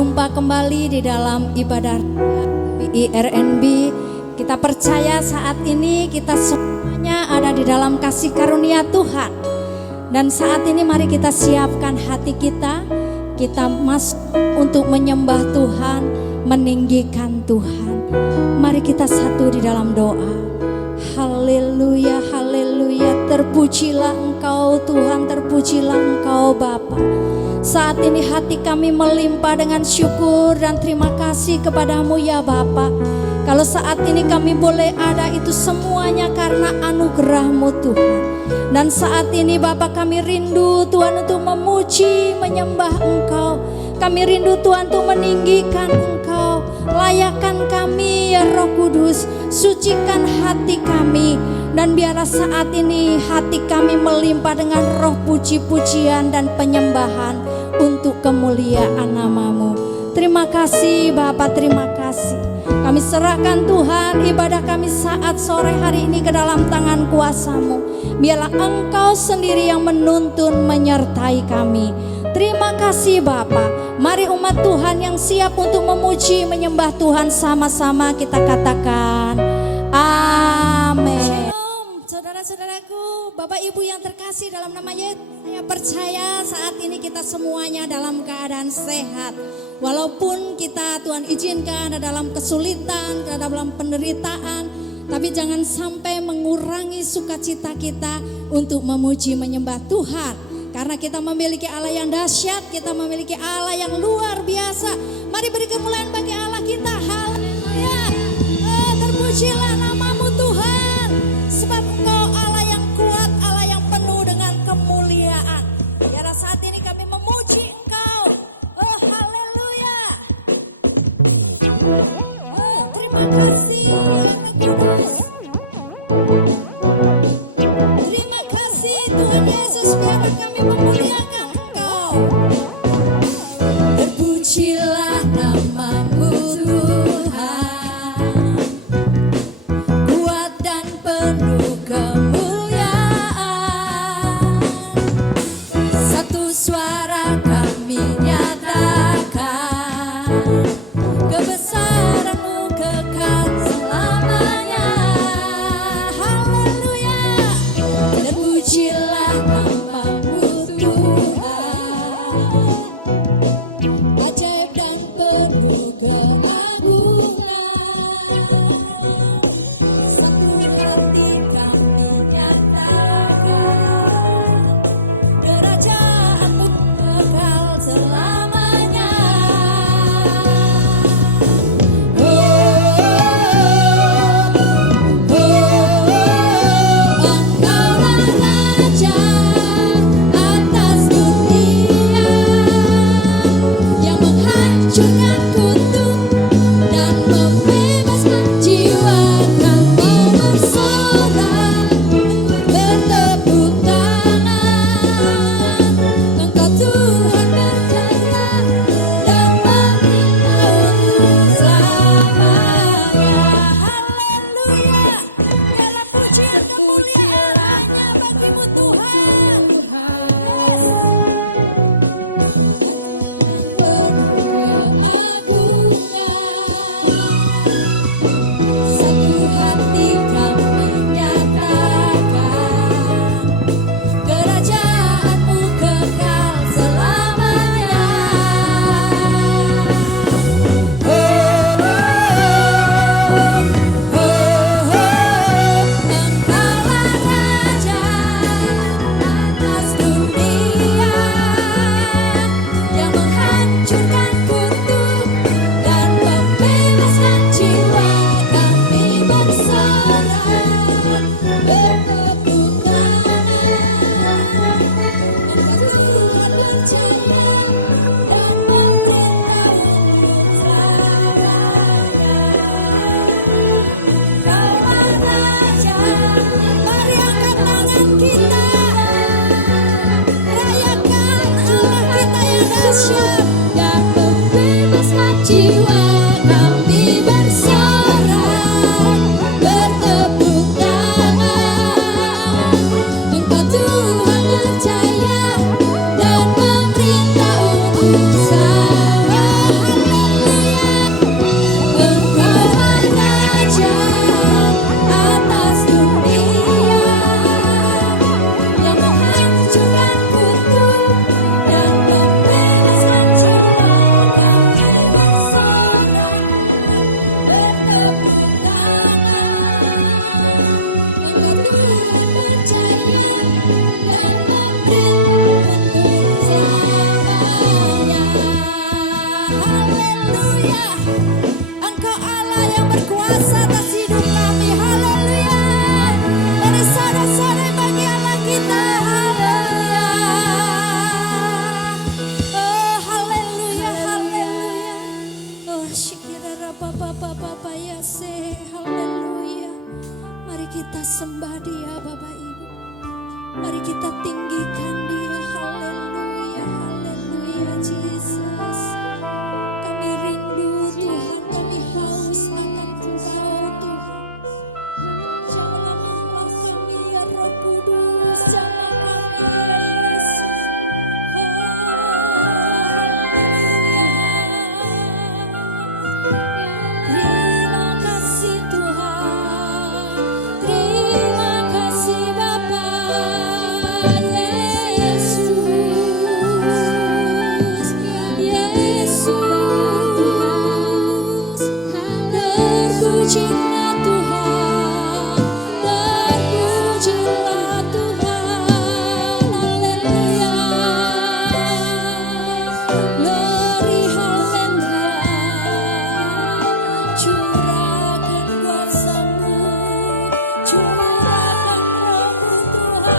berjumpa kembali di dalam ibadah RNB. Kita percaya saat ini kita semuanya ada di dalam kasih karunia Tuhan. Dan saat ini mari kita siapkan hati kita. Kita masuk untuk menyembah Tuhan, meninggikan Tuhan. Mari kita satu di dalam doa. Haleluya, haleluya. Terpujilah Engkau Tuhan, terpujilah Engkau Bapa. Saat ini hati kami melimpah dengan syukur dan terima kasih kepadamu ya Bapa. Kalau saat ini kami boleh ada itu semuanya karena anugerah-Mu Tuhan. Dan saat ini Bapa kami rindu Tuhan untuk memuji, menyembah Engkau. Kami rindu Tuhan untuk meninggikan Engkau. Layakan kami ya Roh Kudus, sucikan hati kami. Dan biarlah saat ini hati kami melimpah dengan roh puji-pujian dan penyembahan untuk kemuliaan nama-Mu. Terima kasih Bapa, terima kasih. Kami serahkan Tuhan ibadah kami saat sore hari ini ke dalam tangan kuasa-Mu. Biarlah Engkau sendiri yang menuntun menyertai kami. Terima kasih Bapa. Mari umat Tuhan yang siap untuk memuji menyembah Tuhan sama-sama kita katakan amin. Shalom saudara-saudaraku, Bapak Ibu yang terkasih dalam nama Yesus. Saya percaya saat ini kita semuanya dalam keadaan sehat. Walaupun kita Tuhan izinkan ada dalam kesulitan, ada dalam penderitaan, tapi jangan sampai mengurangi sukacita kita untuk memuji menyembah Tuhan. Karena kita memiliki Allah yang dahsyat, kita memiliki Allah yang luar biasa. Mari beri kemuliaan bagi Allah kita. Haleluya. Terpujilah nama-Mu Tuhan. Sebab Engkau Allah yang kuat, Allah yang penuh dengan kemuliaan. Biarlah saat ini kami memuji Engkau. Oh haleluya. Terima kasih. Terima kasih Tuhan Yesus, biarlah kami memuliakan Engkau. Terpujilah nama-Mu Tuhan, kuat dan penuh kemuliaan. Satu suara kami nyatakan, kebesaran-Mu kekal selamanya. Haleluya. Terpujilah nama-Mu Tuhan, ajaib dan penuh keagungan. Satu hati kami nyatakan, kerajaan-Mu kekal selamanya. Engkaulah Raja atas dunia, yang menghancurkan kutuk dan membebaskan jiwa. Kami bersorak, bertepuk tangan. Engkau Tuhan berjaya dan memberitahu selamanya. Haleluya. Biarlah pujian kemuliaan hanya bagi-Mu Tuhan. Satu hati kami nyatakan, kerajaan-Mu kekal selamanya. Engkaulah Raja atas dunia, yang menghancurkan kutuk dan membebaskan jiwa. Kami bersorak, bertepuk tangan. Engkau Tuhan berjaya dan memberitahu selamanya. Engkaulah Raja. Mari angkat tangan kita, rayakan Allah kita yang dahsyat dan membebaskan jiwa. Kami bersorak, bertepuk tangan. Engkau Tuhan berjaya dan memerintah untuk sama. Bapa Yase, haleluya. Mari kita sembah Dia Bapak Ibu. Mari kita tinggikan Dia, haleluya, haleluya Jesus. Kami rindu Tuhan, kami haus akan Engkau Tuhan. Jamahlah kami ya Roh Kudus, jamahlah kami ya Yesus. Terima kasih Tuhan, terima kasih Bapa Yesus, Yesus, terpujilah Tuhan, terpujilah Tuhan, haleluya, glory haleluya, curahkan kuasa-Mu, curahkan Roh-Mu Tuhan,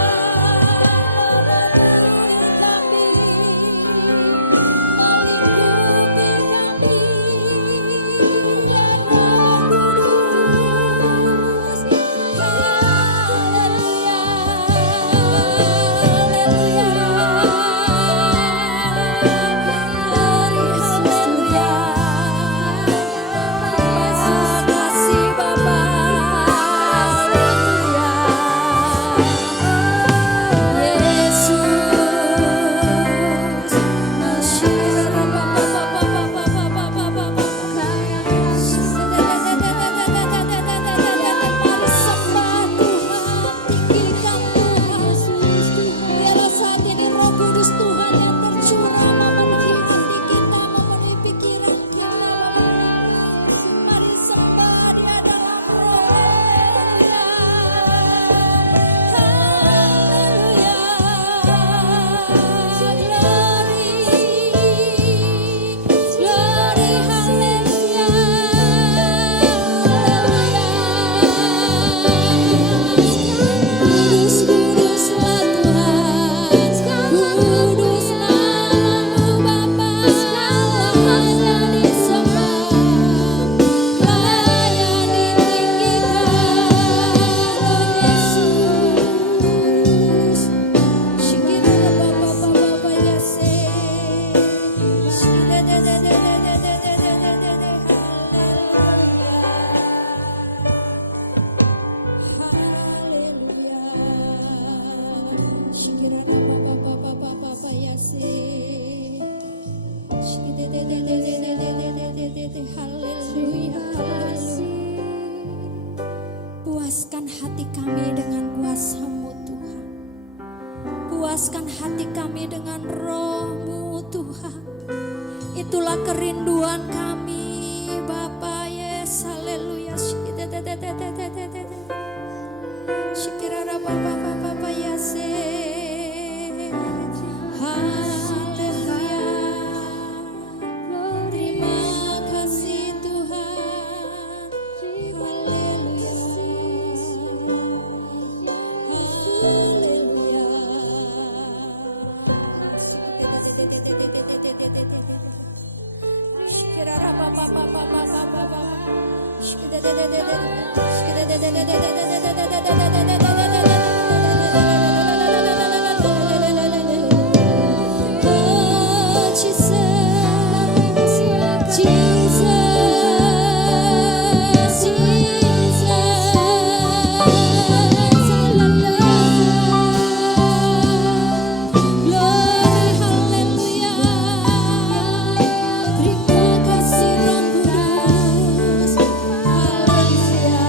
puaskan hati kami dengan kuasa-Mu Tuhan. Puaskan hati kami dengan Roh-Mu Tuhan. Itulah kerinduan kami Bapa Yes, haleluya. Shikirara Bapa Yase, haleluya. Terima kasih Tuhan, haleluya, haleluya. Shikirara Bapa Terima kasih Roh Kudus, haleluya.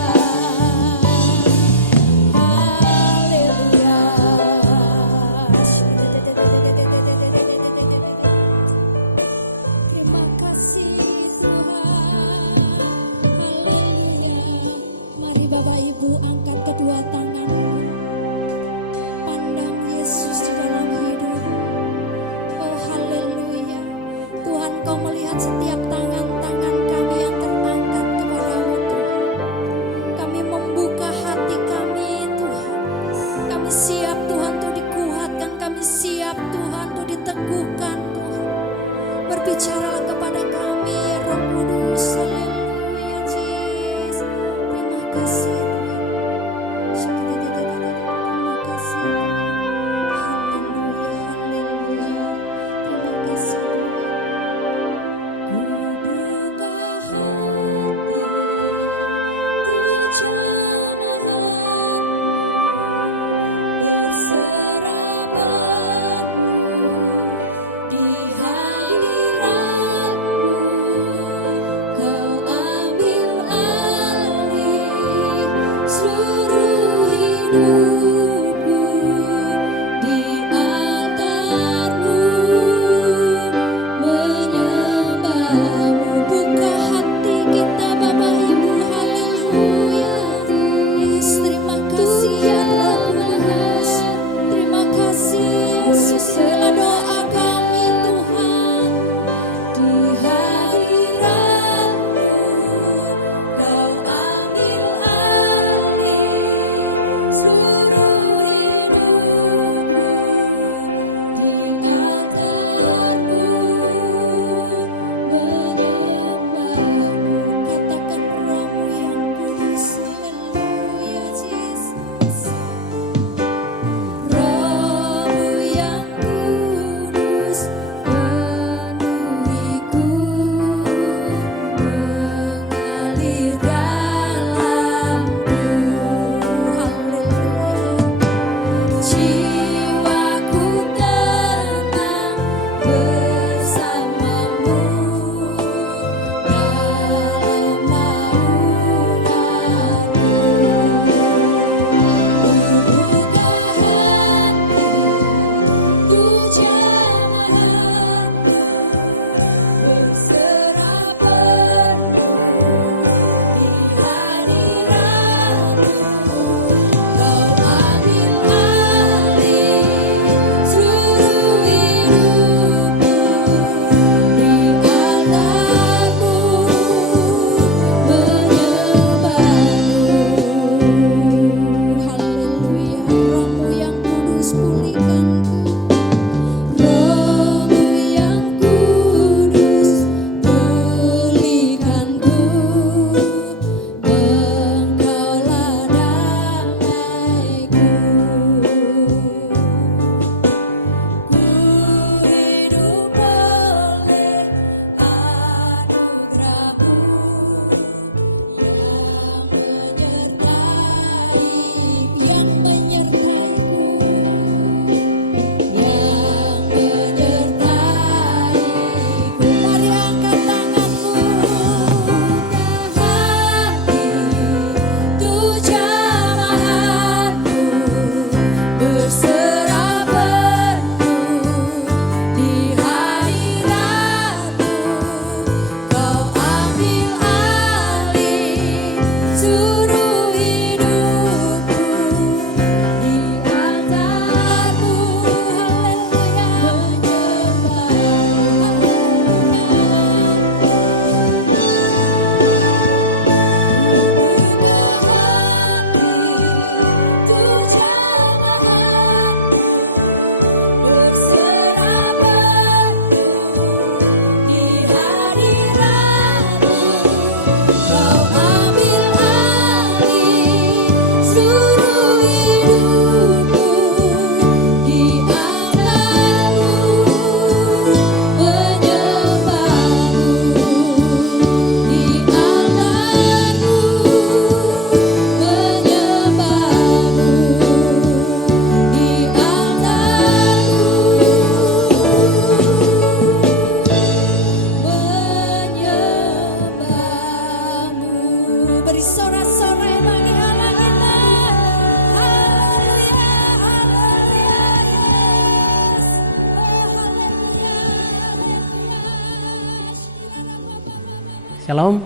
Shalom.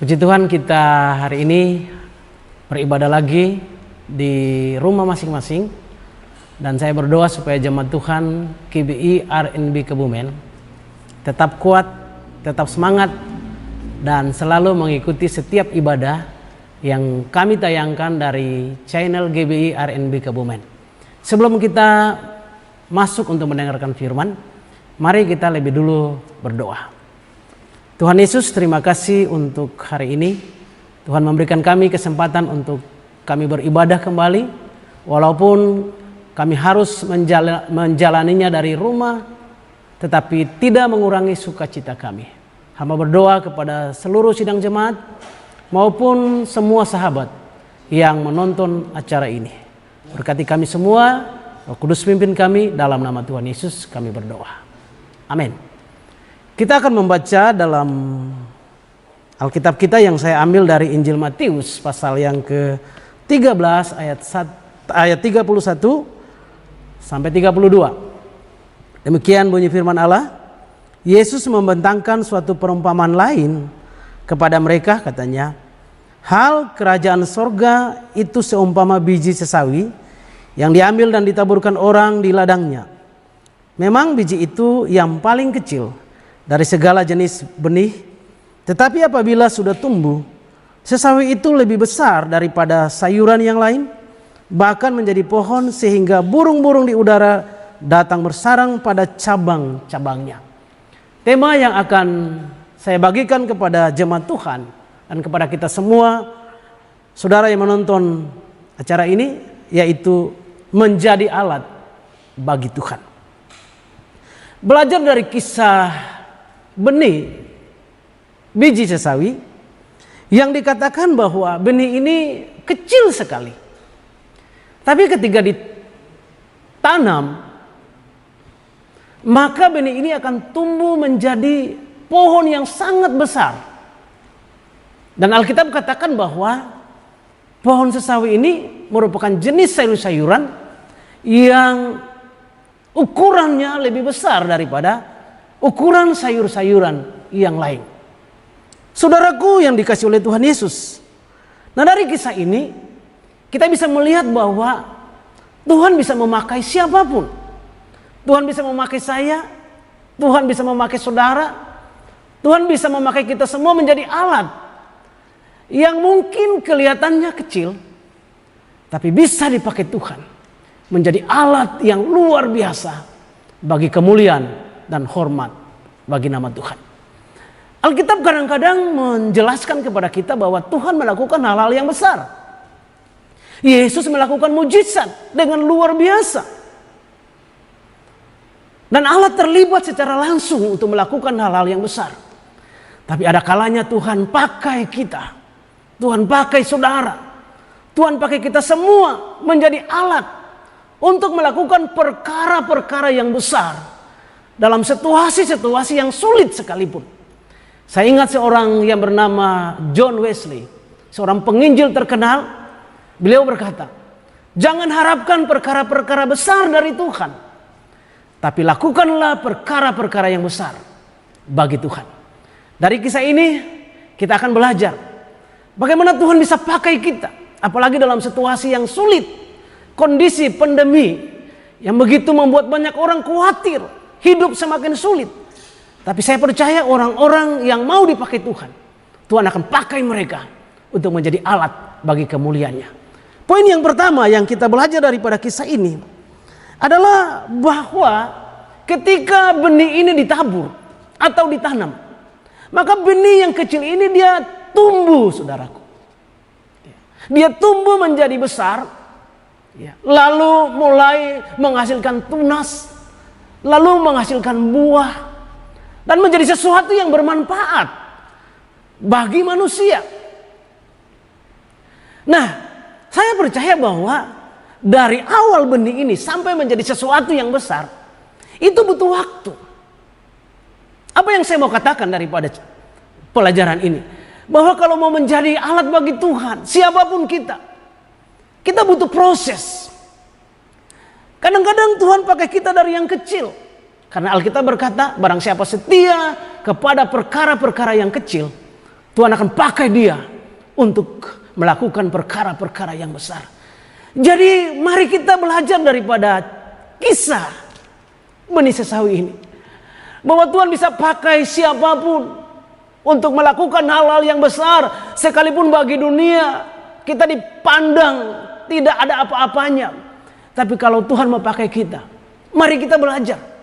Puji Tuhan, kita hari ini beribadah lagi di rumah masing-masing. Dan saya berdoa supaya jemaat Tuhan GBI RNB Kebumen tetap kuat, tetap semangat, dan selalu mengikuti setiap ibadah yang kami tayangkan dari channel GBI RNB Kebumen. Sebelum kita masuk untuk mendengarkan firman, mari kita lebih dulu berdoa. Tuhan Yesus, terima kasih untuk hari ini. Tuhan memberikan kami kesempatan untuk kami beribadah kembali, walaupun kami harus menjalaninya dari rumah, tetapi tidak mengurangi sukacita kami. Hamba berdoa kepada seluruh sidang jemaat maupun semua sahabat yang menonton acara ini. Berkati kami semua, Roh Kudus pimpin kami, dalam nama Tuhan Yesus kami berdoa. Amin. Kita akan membaca dalam Alkitab kita yang saya ambil dari Injil Matius pasal yang ke-13 ayat 31 sampai 32. Demikian bunyi firman Allah. Yesus membentangkan suatu perumpamaan lain kepada mereka, katanya, hal kerajaan sorga itu seumpama biji sesawi yang diambil dan ditaburkan orang di ladangnya. Memang biji itu yang paling kecil dari segala jenis benih, tetapi apabila sudah tumbuh, sesawi itu lebih besar daripada sayuran yang lain, bahkan menjadi pohon sehingga burung-burung di udara datang bersarang pada cabang-cabangnya. Tema yang akan saya bagikan kepada jemaat Tuhan dan kepada kita semua, saudara yang menonton acara ini, yaitu menjadi alat bagi Tuhan. Belajar dari kisah benih biji sesawi, yang dikatakan bahwa benih ini kecil sekali. Tapi ketika ditanam, maka benih ini akan tumbuh menjadi pohon yang sangat besar. Dan Alkitab katakan bahwa pohon sesawi ini merupakan jenis sayur-sayuran yang ukurannya lebih besar daripada ukuran sayur-sayuran yang lain. Saudaraku yang dikasihi oleh Tuhan Yesus. Nah, dari kisah ini kita bisa melihat bahwa Tuhan bisa memakai siapapun. Tuhan bisa memakai saya, Tuhan bisa memakai saudara, Tuhan bisa memakai kita semua menjadi alat yang mungkin kelihatannya kecil, tapi bisa dipakai Tuhan menjadi alat yang luar biasa bagi kemuliaan dan hormat bagi nama Tuhan. Alkitab kadang-kadang menjelaskan kepada kita bahwa Tuhan melakukan hal-hal yang besar. Yesus melakukan mujizat dengan luar biasa. Dan Allah terlibat secara langsung untuk melakukan hal-hal yang besar. Tapi ada kalanya Tuhan pakai kita. Tuhan pakai saudara. Tuhan pakai kita semua menjadi alat untuk melakukan perkara-perkara yang besar dalam situasi-situasi yang sulit sekalipun. Saya ingat seorang yang bernama John Wesley, seorang penginjil terkenal. Beliau berkata, jangan harapkan perkara-perkara besar dari Tuhan, tapi lakukanlah perkara-perkara yang besar bagi Tuhan. Dari kisah ini kita akan belajar bagaimana Tuhan bisa pakai kita, apalagi dalam situasi yang sulit, kondisi pandemi yang begitu membuat banyak orang khawatir, hidup semakin sulit. Tapi saya percaya orang-orang yang mau dipakai Tuhan, Tuhan akan pakai mereka untuk menjadi alat bagi kemuliaannya. Poin yang pertama yang kita belajar daripada kisah ini adalah bahwa ketika benih ini ditabur atau ditanam, maka benih yang kecil ini dia tumbuh, saudaraku. Dia tumbuh menjadi besar, lalu mulai menghasilkan tunas, lalu menghasilkan buah, dan menjadi sesuatu yang bermanfaat bagi manusia. Nah, saya percaya bahwa dari awal benih ini sampai menjadi sesuatu yang besar, itu butuh waktu. Apa yang saya mau katakan daripada pelajaran ini? Bahwa kalau mau menjadi alat bagi Tuhan, siapapun kita butuh proses. Kadang-kadang Tuhan pakai kita dari yang kecil. Karena Alkitab berkata, barang siapa setia kepada perkara-perkara yang kecil, Tuhan akan pakai dia untuk melakukan perkara-perkara yang besar. Jadi mari kita belajar daripada kisah benih sesawi ini, bahwa Tuhan bisa pakai siapapun untuk melakukan hal-hal yang besar. Sekalipun bagi dunia kita dipandang tidak ada apa-apanya, tapi kalau Tuhan mau pakai kita, mari kita belajar.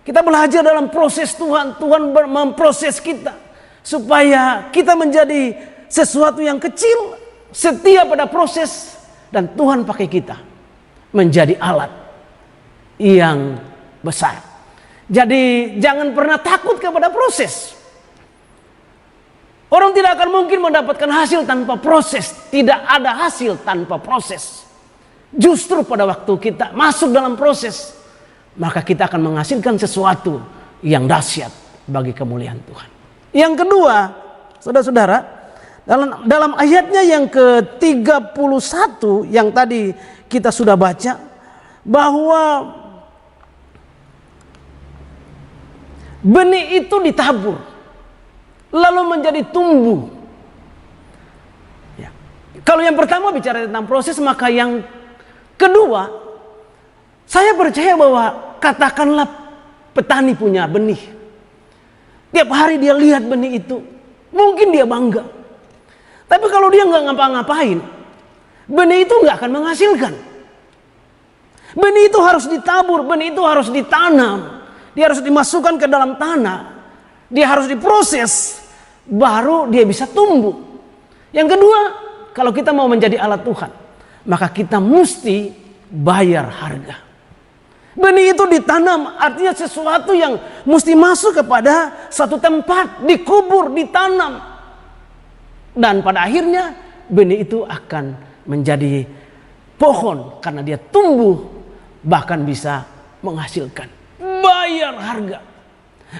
Kita belajar dalam proses Tuhan. Tuhan memproses kita supaya kita menjadi sesuatu yang kecil, setia pada proses, dan Tuhan pakai kita menjadi alat yang besar. Jadi jangan pernah takut kepada proses. Orang tidak akan mungkin mendapatkan hasil tanpa proses. Tidak ada hasil tanpa proses. Justru pada waktu kita masuk dalam proses, maka kita akan menghasilkan sesuatu yang dahsyat bagi kemuliaan Tuhan. Yang kedua, saudara-saudara, dalam ayatnya yang ke-31 yang tadi kita sudah baca, bahwa benih itu ditabur lalu menjadi tumbuh. Ya. Kalau yang pertama bicara tentang proses, maka yang kedua, saya percaya bahwa katakanlah petani punya benih. Tiap hari dia lihat benih itu, mungkin dia bangga. Tapi kalau dia nggak ngapa-ngapain, benih itu nggak akan menghasilkan. Benih itu harus ditabur, benih itu harus ditanam, dia harus dimasukkan ke dalam tanah, dia harus diproses, baru dia bisa tumbuh. Yang kedua, kalau kita mau menjadi alat Tuhan, maka kita mesti bayar harga. Benih itu ditanam, artinya sesuatu yang mesti masuk kepada satu tempat, dikubur, ditanam. Dan pada akhirnya benih itu akan menjadi pohon karena dia tumbuh bahkan bisa menghasilkan. Bayar harga.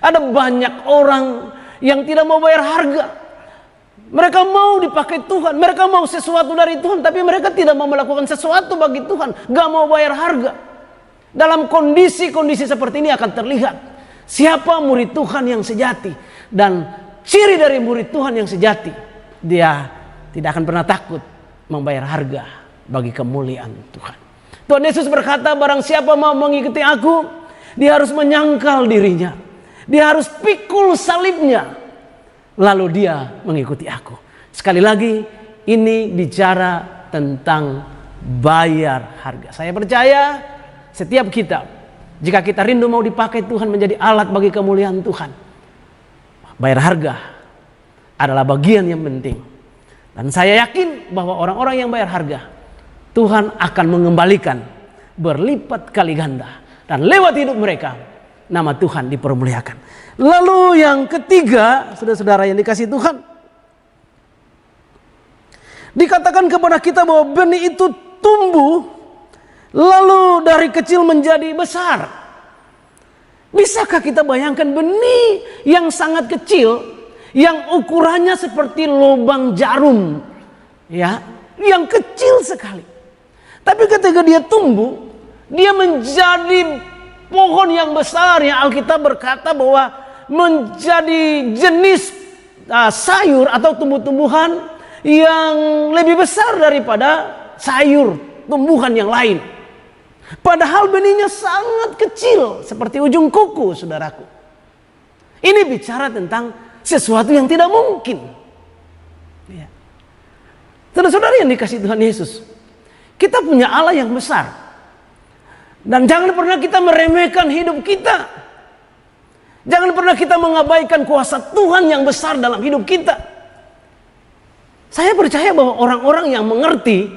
Ada banyak orang yang tidak mau bayar harga. Mereka mau dipakai Tuhan, mereka mau sesuatu dari Tuhan, tapi mereka tidak mau melakukan sesuatu bagi Tuhan, gak mau bayar harga. Dalam kondisi-kondisi seperti ini akan terlihat siapa murid Tuhan yang sejati. Dan ciri dari murid Tuhan yang sejati, dia tidak akan pernah takut membayar harga bagi kemuliaan Tuhan. Tuhan Yesus berkata, barang siapa mau mengikuti aku, dia harus menyangkal dirinya, dia harus pikul salibnya, lalu dia mengikuti aku. Sekali lagi, ini bicara tentang bayar harga. Saya percaya setiap kita, jika kita rindu mau dipakai Tuhan menjadi alat bagi kemuliaan Tuhan, bayar harga adalah bagian yang penting. Dan saya yakin bahwa orang-orang yang bayar harga, Tuhan akan mengembalikan berlipat kali ganda. Dan lewat hidup mereka, nama Tuhan dipermuliakan. Lalu yang ketiga, saudara-saudara yang dikasihi Tuhan, dikatakan kepada kita bahwa benih itu tumbuh, lalu dari kecil menjadi besar. Bisakah kita bayangkan benih yang sangat kecil, yang ukurannya seperti lubang jarum, ya, yang kecil sekali. Tapi ketika dia tumbuh, dia menjadi pohon yang besar, yang Alkitab berkata bahwa menjadi jenis sayur atau tumbuh-tumbuhan yang lebih besar daripada sayur tumbuhan yang lain. Padahal benihnya sangat kecil, seperti ujung kuku, saudaraku. Ini bicara tentang sesuatu yang tidak mungkin. Ya. Saudara-saudara yang dikasihi Tuhan Yesus, kita punya Allah yang besar. Dan jangan pernah kita meremehkan hidup kita. Jangan pernah kita mengabaikan kuasa Tuhan yang besar dalam hidup kita. Saya percaya bahwa orang-orang yang mengerti,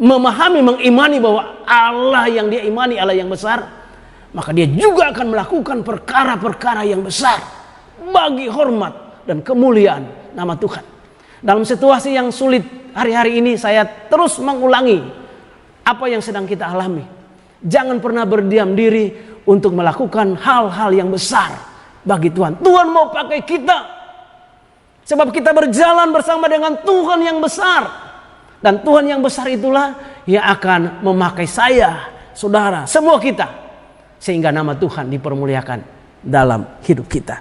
memahami, mengimani bahwa Allah yang dia imani Allah yang besar, maka dia juga akan melakukan perkara-perkara yang besar bagi hormat dan kemuliaan nama Tuhan. Dalam situasi yang sulit hari-hari ini, saya terus mengulangi apa yang sedang kita alami. Jangan pernah berdiam diri untuk melakukan hal-hal yang besar bagi Tuhan. Tuhan mau pakai kita, sebab kita berjalan bersama dengan Tuhan yang besar. Dan Tuhan yang besar itulah yang akan memakai saya, saudara, semua kita, sehingga nama Tuhan dipermuliakan dalam hidup kita.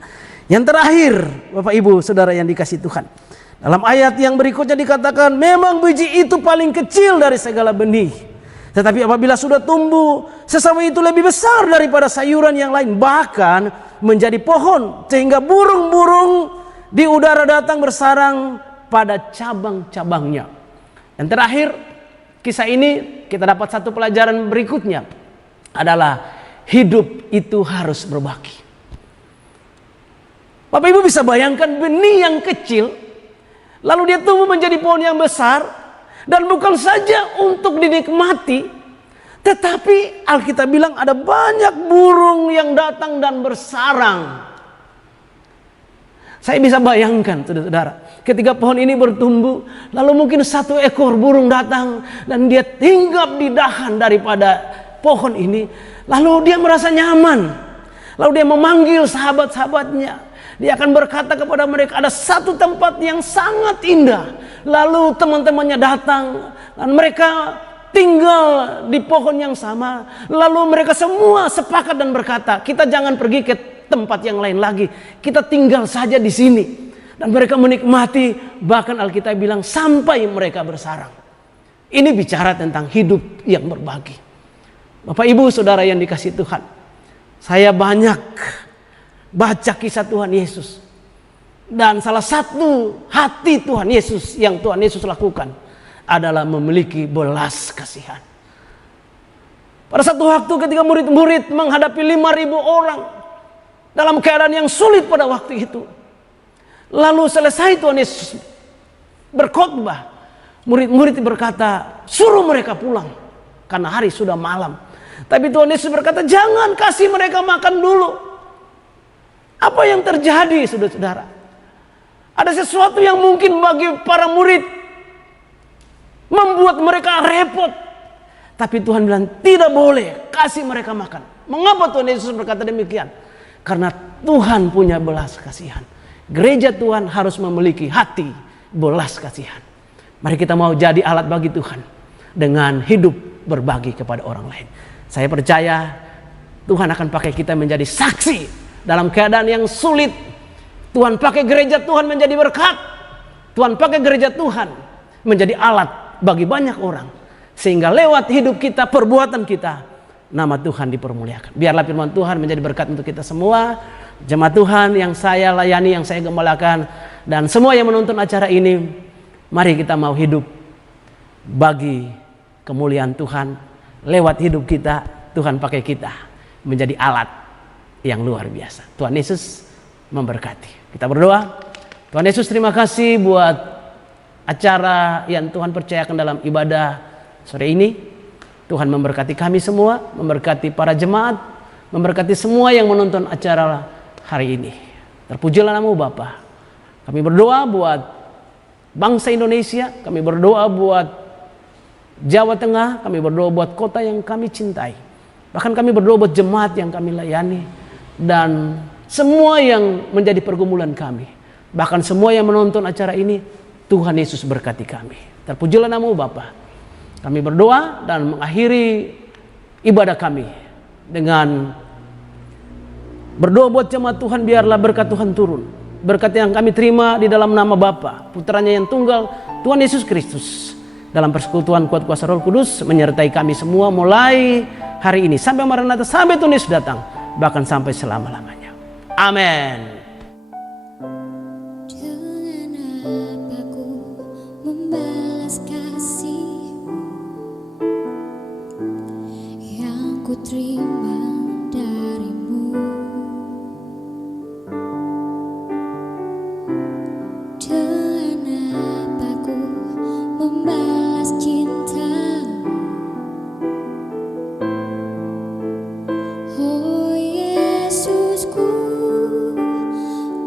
Yang terakhir, Bapak Ibu Saudara yang dikasihi Tuhan, dalam ayat yang berikutnya dikatakan, memang biji itu paling kecil dari segala benih, tetapi apabila sudah tumbuh, sesawi itu lebih besar daripada sayuran yang lain, bahkan menjadi pohon, sehingga burung-burung di udara datang bersarang pada cabang-cabangnya. Yang terakhir, kisah ini kita dapat satu pelajaran berikutnya, adalah hidup itu harus berbagi. Bapak Ibu bisa bayangkan benih yang kecil, lalu dia tumbuh menjadi pohon yang besar, dan bukan saja untuk dinikmati, tetapi Alkitab bilang ada banyak burung yang datang dan bersarang. Saya bisa bayangkan, saudara-saudara, ketika pohon ini bertumbuh, lalu mungkin satu ekor burung datang dan dia hinggap di dahan daripada pohon ini, lalu dia merasa nyaman, lalu dia memanggil sahabat-sahabatnya, dia akan berkata kepada mereka, ada satu tempat yang sangat indah. Lalu teman-temannya datang dan mereka tinggal di pohon yang sama, lalu mereka semua sepakat dan berkata, kita jangan pergi ke tempat yang lain lagi, kita tinggal saja di sini. Dan mereka menikmati, bahkan Alkitab bilang sampai mereka bersarang. Ini bicara tentang hidup yang berbagi. Bapak Ibu Saudara yang dikasihi Tuhan, saya banyak baca kisah Tuhan Yesus, dan salah satu hati Tuhan Yesus yang Tuhan Yesus lakukan adalah memiliki belas kasihan. Pada satu waktu ketika murid-murid menghadapi 5.000 orang dalam keadaan yang sulit pada waktu itu, lalu selesai Tuhan Yesus berkhotbah, murid-murid berkata, suruh mereka pulang karena hari sudah malam. Tapi Tuhan Yesus berkata, jangan kasih mereka makan dulu. Apa yang terjadi, saudara-saudara? Ada sesuatu yang mungkin bagi para murid membuat mereka repot. Tapi Tuhan bilang tidak boleh, kasih mereka makan. Mengapa Tuhan Yesus berkata demikian? Karena Tuhan punya belas kasihan. Gereja Tuhan harus memiliki hati belas kasihan. Mari kita mau jadi alat bagi Tuhan dengan hidup berbagi kepada orang lain. Saya percaya Tuhan akan pakai kita menjadi saksi dalam keadaan yang sulit. Tuhan pakai gereja Tuhan menjadi berkat. Tuhan pakai gereja Tuhan menjadi alat bagi banyak orang. Sehingga lewat hidup kita, perbuatan kita, nama Tuhan dipermuliakan. Biarlah firman Tuhan menjadi berkat untuk kita semua. Jemaat Tuhan yang saya layani, yang saya gembalakan, dan semua yang menonton acara ini, mari kita mau hidup bagi kemuliaan Tuhan. Lewat hidup kita, Tuhan pakai kita menjadi alat yang luar biasa. Tuhan Yesus memberkati. Kita berdoa. Tuhan Yesus, terima kasih buat acara yang Tuhan percayakan dalam ibadah sore ini. Tuhan memberkati kami semua, memberkati para jemaat, memberkati semua yang menonton acara hari ini. Terpujilah nama Bapa. Kami berdoa buat bangsa Indonesia, kami berdoa buat Jawa Tengah, kami berdoa buat kota yang kami cintai. Bahkan kami berdoa buat jemaat yang kami layani, dan semua yang menjadi pergumulan kami. Bahkan semua yang menonton acara ini, Tuhan Yesus berkati kami. Terpujilah nama Bapa. Kami berdoa dan mengakhiri ibadah kami dengan berdoa buat jemaat Tuhan, biarlah berkat Tuhan turun. Berkat yang kami terima di dalam nama Bapa, Putranya yang tunggal, Tuhan Yesus Kristus. Dalam persekutuan kuat kuasa Roh Kudus menyertai kami semua mulai hari ini sampai Maranatha, sampai Tuhan Yesus datang, bahkan sampai selama-lamanya. Amin. Dengan apa ku membalas kasih yang ku terima darimu? Dengan apa ku membalas cinta? Oh Yesusku,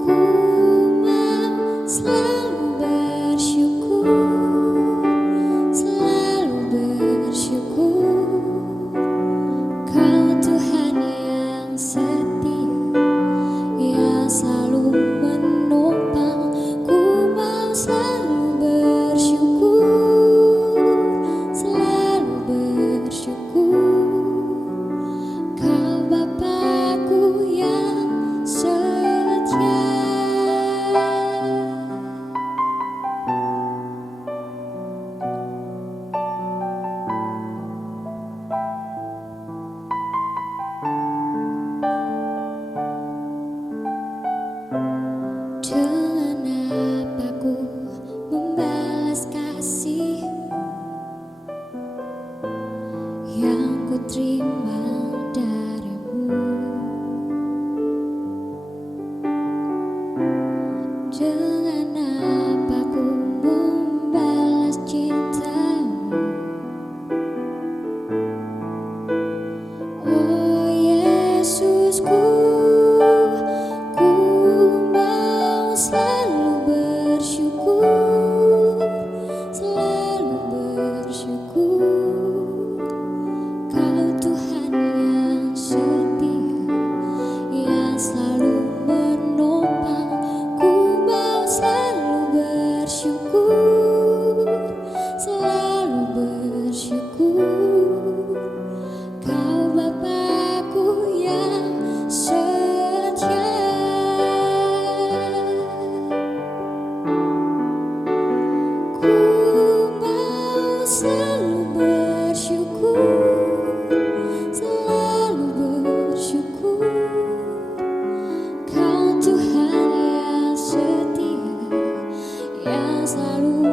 ku mau selalu bersyukur. Kau Tuhan yang setia, yang selalu menopang. Ku mau selalu bersyukur, selalu bersyukur. Kau Bapakku yang setia. Dengan apa ku membalas kasih yang ku terima darimu? Dengan apa ku membalas cintamu? Oh Yesusku, ku mau selalu bersyukur, selalu bersyukur. Kau Tuhan yang setia, yang selalu menopang. Ku mau selalu bersyukur, selalu bersyukur. Kau Bapakku yang setia. Ku mau selalu bersyukur, selalu bersyukur. Kau Tuhan yang setia, yang selalu